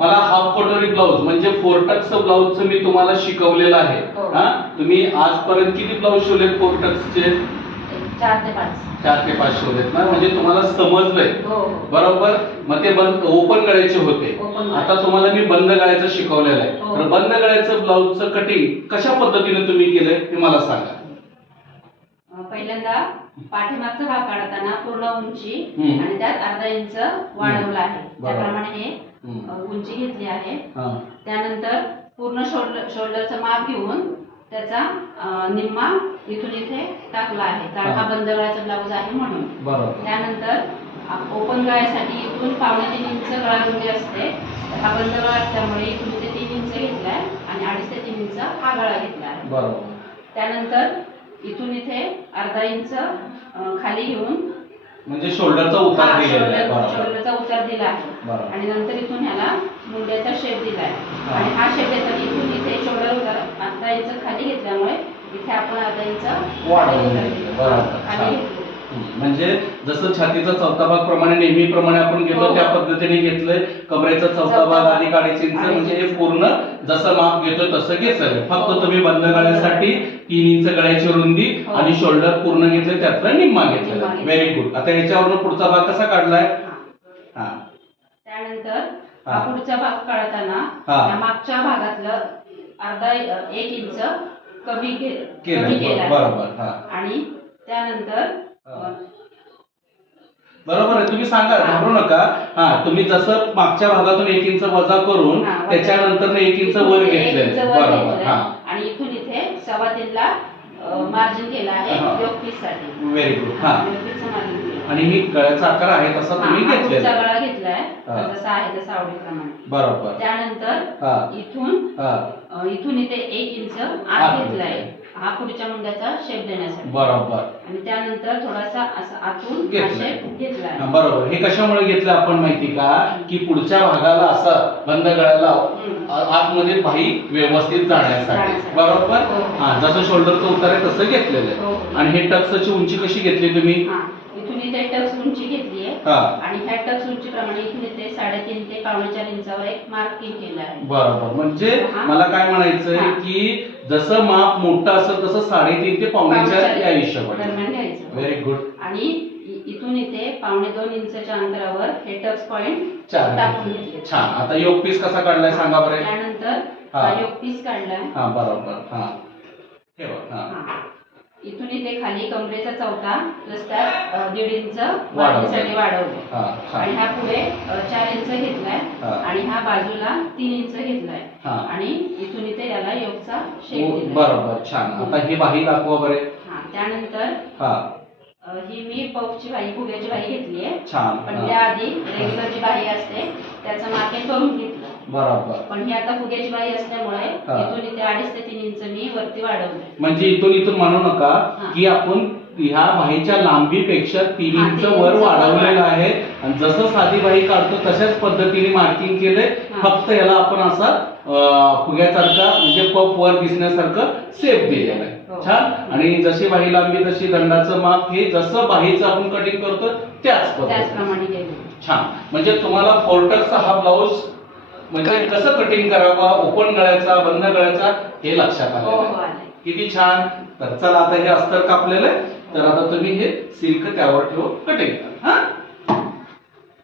मला हाफ कटोरी ब्लाऊज म्हणजे 4 टक्स ब्लाऊजचं मी तुम्हाला शिकवलेलं आहे. तुम्ही आजपर्यंत किती ब्लाऊज शिवलेत 4 टक्सचे? 4 ते 5. 4 ते 5 शिवलेत ना, म्हणजे तुम्हाला समजलंय बरोबर. मग ते बंद ओपन गळ्याचे होते. आता तुम्हाला मी बंद गळ्याचं शिकवलेलं आहे. तर बंद गळ्याचं ब्लाऊजचं कटिंग कशा पद्धतीने तुम्ही केलंय ते मला सांगा. पहिल्यांदा पाठीमागचा भाग काढताना पूर्ण उंची आणि त्यात अर्धा इंच वाढवला आहे, त्याप्रमाणे हे उंची घेतली आहे. त्यानंतर पूर्ण शोल्डरचं माप घेऊन त्याचा निम्मा इथून इथे टाकला आहे, कारण हा बंद गळ्याचा ब्लाऊज आहे म्हणून. त्यानंतर ओपन गळ्यासाठी इथून 2.5 इंच गळा रुंदी असते. हा बंद गळा असल्यामुळे इथून इथे 3 इंच घेतलाय आणि 2.5 ते 3 इंच हा गळा घेतला आहे. त्यानंतर इथून इथे अर्धा इंच खाली घेऊन म्हणजे शोल्डरचा उतार दिलेला आहे. शोल्डरचा उतार दिला आहे आणि नंतर इथून ह्याला मुंड्याचा शेप दिला आहे. आणि हा शेप देताना इथून इथे शोल्डर उतार अर्धा इंच खाली घेतल्यामुळे इथे आपण अर्धा इंच खाली घेतलं. म्हणजे जसं छातीचा चौथा भाग प्रमाणे नेहमीप्रमाणे आपण घेतो त्या पद्धतीने घेतलंय. कमरेचा चौथा भाग आणि 2.5 इंच म्हणजे हे पूर्ण जसं माप घेतो तसं घेतलंय. फक्त तुम्ही बंद गळ्यासाठी 3 इंच गळ्याची रुंदी आणि शोल्डर पूर्ण घेतले, त्यातला निम्मा घेतलेला. Very good. आता याच्यावरून पुढचा भाग कसा काढलाय? त्यानंतर पुढचा भाग काढताना मागच्या भागातलं अर्धा 1 इंच कमी केला बरोबर. आणि त्यानंतर बरोबर आहे. तुम्ही सांगा, घाबरू नका. तुम्ही जसं मागच्या भागातून 1 इंच वजा करून त्याच्यानंतर 1 इंच वर घेतलेलं. बरोबर. आणि इथून इथे 2.25 ला मार्जिन केला आहे योक पीस साठी. Very good. आणि मी गळ्याचा आकार आहे तसा तुम्ही घेतलेला. गळा घेतलाय जसा आहे तसा आवडीप्रमाणे. बरोबर. त्यानंतर इथून इथे 1 इंच आत घेतलाय हा पुढच्या मुंड्याचा शेप देण्यासाठी. बरोबर. आणि त्यानंतर थोडासा असा आतून शेप घेतलाय. बरोबर. हे कशामुळे घेतलं आपण माहिती का, की पुढच्या भागाला असं बंद गळ्याला आतमध्ये बाही व्यवस्थित जाण्यासाठी. बरोबर. जसं शोल्डरचं उतार आहे तसं घेतलेलं आहे. आणि हे टक्सची उंची कशी घेतली तुम्ही? इथून इथे टक्स उंची घेतली आहे आणि ह्या टक्स उंची प्रमाणे इथून इथे 3.5 ते 4.25 इंचावर एक मार्किंग केलं आहे. बरोबर. म्हणजे मला काय म्हणायचंय की जसं माप मोठं असेल तसं 3.5 ते 4.25 या हिशोबाने दरम्यान घ्यायचं. Very good. आणि इथून इथे 1.25 इंचच्या अंतरावर हे टक्स पॉइंट टाकून घेतले. छान. आता योक पीस कसा काढलाय सांगा बरं. त्यानंतर योक पीस काढलाय. बरोबर. ठेवा. इथून इथे खाली कमरेचा चौथा प्लस त्यात 1.5 इंच वाढीसाठी वाढवले आणि हा पुढे 4 इंच घेतलाय आणि हा बाजूला 3 इंच घेतलाय आणि इथून इथे याला योगचा शेप दिलाय. बरोबर. छान. आता ही बाही दाखवा बरे. त्यानंतर ही मी पफची बाही फुग्याची बाही घेतली आहे. छान. पण त्याआधी रेग्युलर जी बाही असते त्याचं मार्किंग करून घेतलं. बरोबर. पण ही आता फुग्याची बाही असल्यामुळे इथून इथे 2.5 ते 3 इंच मी वरती वाढवले. म्हणजे इथून म्हणू नका की आपण ह्या बाहीच्या लांबीपेक्षा 3 इंच वर वाढवलेलं आहे आणि जसं साधी बाही काढतो तशाच पद्धतीने मार्किंग केलंय. फक्त याला आपण असा फुग्यासारखा म्हणजे पफ वर दिसण्यासारखं शेप दिलेला आहे. छान. आणि जशी बाही लांबी तशी दंडाचं माप हे जसं बाहीचं आपण कटिंग करतो त्याचप्रमाणे केलं. छान. म्हणजे तुम्हाला 4 टक्सचा हा ब्लाऊज म्हणजे कसं कटिंग करावं, ओपन गळ्याचा बंद गळ्याचा हे लक्षात आलं. किती छान. तर चला आता हे अस्तर कापलेलं आहे, तर आता तुम्ही हे सिल्क त्यावर ठेवून कटिंग करा.